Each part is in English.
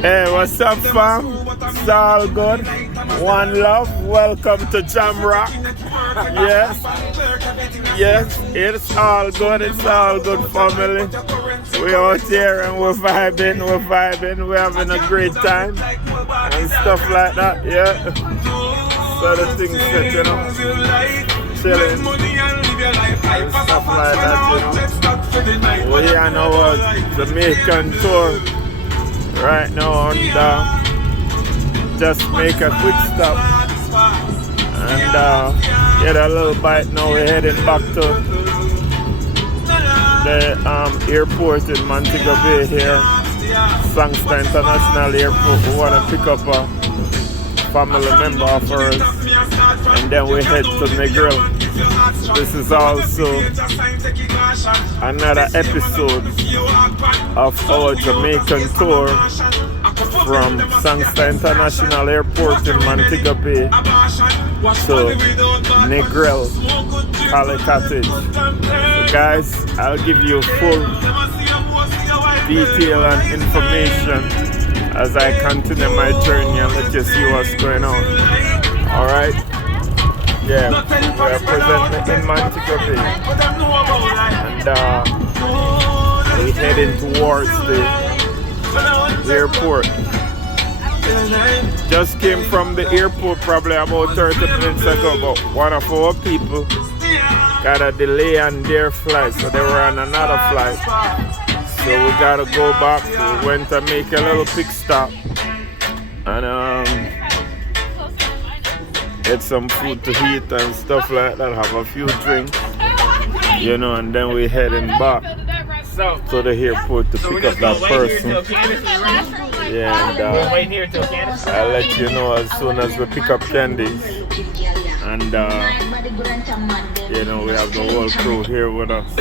Hey, what's up, fam? It's all good. One love. Welcome to Jamrock. Yes, yes, it's all good. It's all good, family. We're out here and we're vibing. We're having a great time and stuff like that. Yeah. So the things set, you know, chilling and stuff like that, you know. We're on our Jamaican tour right now, and just make a quick stop and get a little bite. Now we're heading back to the airport in Montego Bay here, Sangster International Airport. We want to pick up a family member of ours, and then we head to Negril. This is also another episode of our Jamaican tour from Sangster International Airport in Montego Bay to negril, Cali cottage. So guys, I'll give you full detail and information as I continue my journey and let you see what's going on. Alright? Yeah, we're presently in Montego Bay, and we're heading towards the airport. Just came from the airport probably about 30 minutes ago, but one of our people got a delay on their flight, so they were on another flight. So we gotta go back. We went to make a little pit stop and get some food to eat and stuff like that, have a few drinks, you know, and then we're heading back to the airport to pick up that person. Yeah, and I'll let you know as soon as we pick up Candies. And you know, we have the whole crew here with us.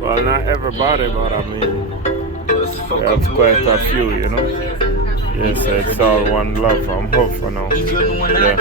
Well, not everybody, but I mean, we have quite a few, you know. Yes, it's all one love. I'm hope for now. Yeah.